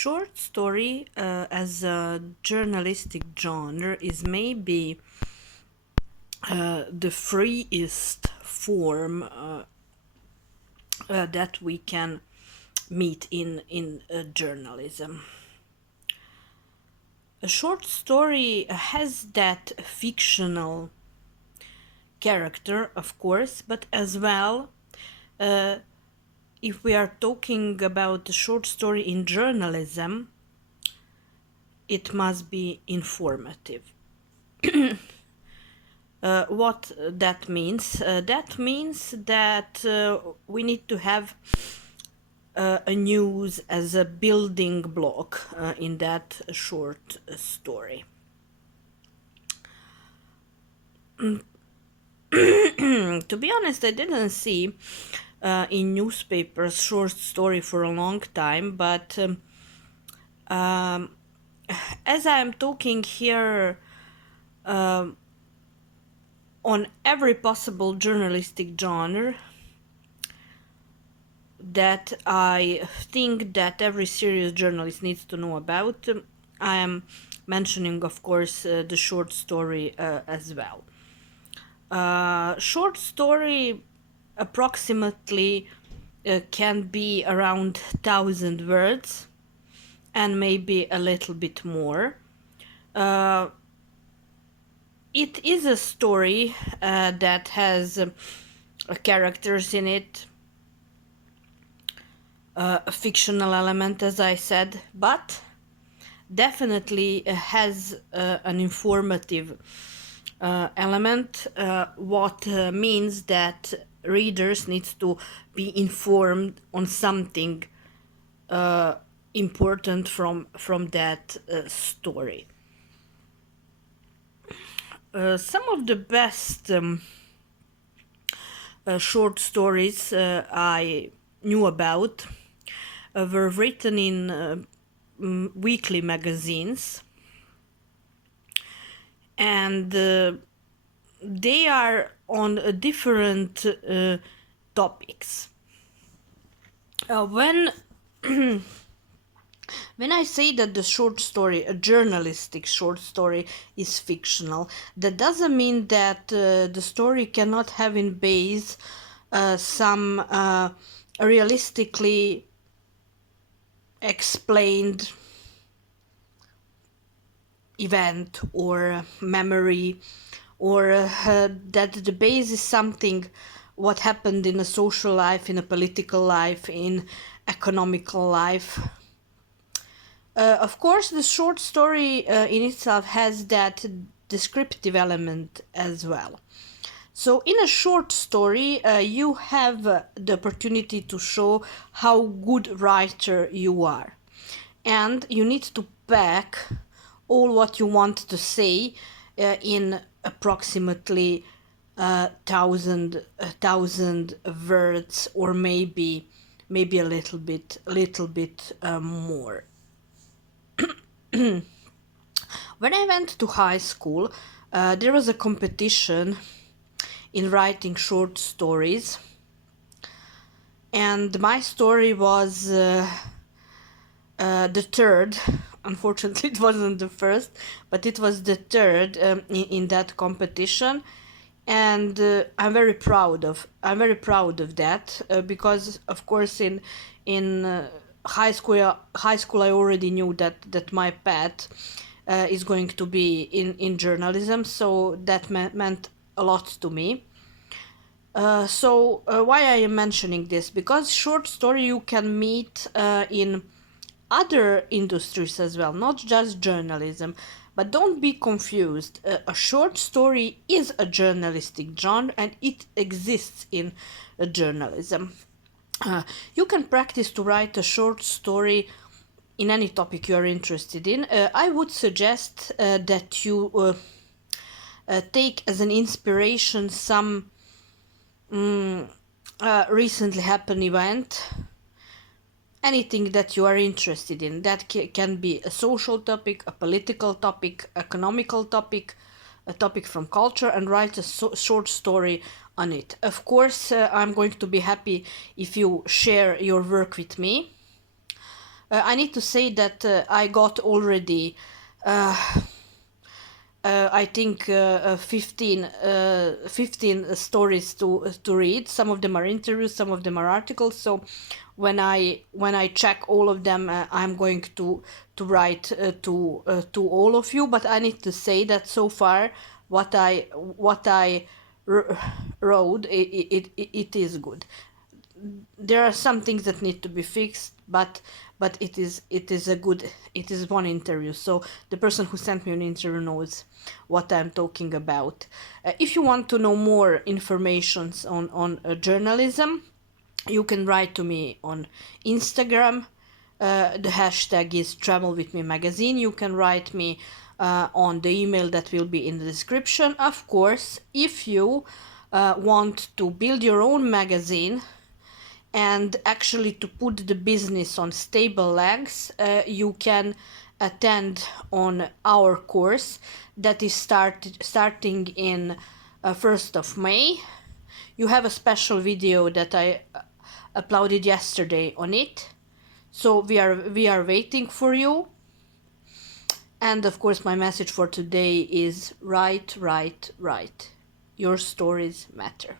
Short story as a journalistic genre is maybe the freest form that we can meet in journalism. A short story has that fictional character, of course, but as well, uh, if we are talking about a short story in journalism, it must be informative. What that means? That means that we need to have a news as a building block in that short story. To be honest, I didn't see in newspapers short story for a long time, but as I am talking here on every possible journalistic genre that I think that every serious journalist needs to know about, I am mentioning, of course, the short story as well. Short story approximately can be around 1,000 words and maybe a little bit more. It is a story that has characters in it, a fictional element, as I said, but definitely has an informative element, what means that readers needs to be informed on something important from that story. Some of the best short stories I knew about were written in weekly magazines, and they are on different topics. When when I say that the short story, a journalistic short story, is fictional, that doesn't mean that the story cannot have in base some realistically explained event or memory, or that the base is something what happened in a social life, in a political life, in economical life. Of course, the short story in itself has that descriptive element as well. So in a short story, you have the opportunity to show how good writer you are. And you need to pack all what you want to say in approximately thousand words, or maybe a little bit more. When I went to high school, there was a competition in writing short stories, and my story was the third. Unfortunately, it wasn't the first, but it was the third in that competition, and I'm very proud of that because, of course, in high school I already knew that my path is going to be in journalism, so that meant a lot to me. So why I am mentioning this? Because short story you can meet in other industries as well, not just journalism. But don't be confused. A short story is a journalistic genre and it exists in journalism. You can practice to write a short story in any topic you are interested in. I would suggest that you take as an inspiration some recently happened event, anything that you are interested in. That can be a social topic, a political topic, economical topic, a topic from culture, and write a short story on it. Of course, I'm going to be happy if you share your work with me. I need to say that I got already I think 15 stories to read. Some of them are interviews, some of them are articles. So when I check all of them, I'm going to write to all of you. But I need to say that so far what I r- wrote, it is good. There are some things that need to be fixed, but it is one interview, so the person who sent me an interview knows what I'm talking about. If you want to know more informations on journalism, you can write to me on Instagram. The hashtag is Travel With Me Magazine. You can write me on the email that will be in the description. Of course, if you want to build your own magazine and actually to put the business on stable legs, you can attend on our course that is starting in 1st of May. You have a special video that I uploaded yesterday on it, so we are waiting for you. And of course, my message for today is write, write, write. Your stories matter.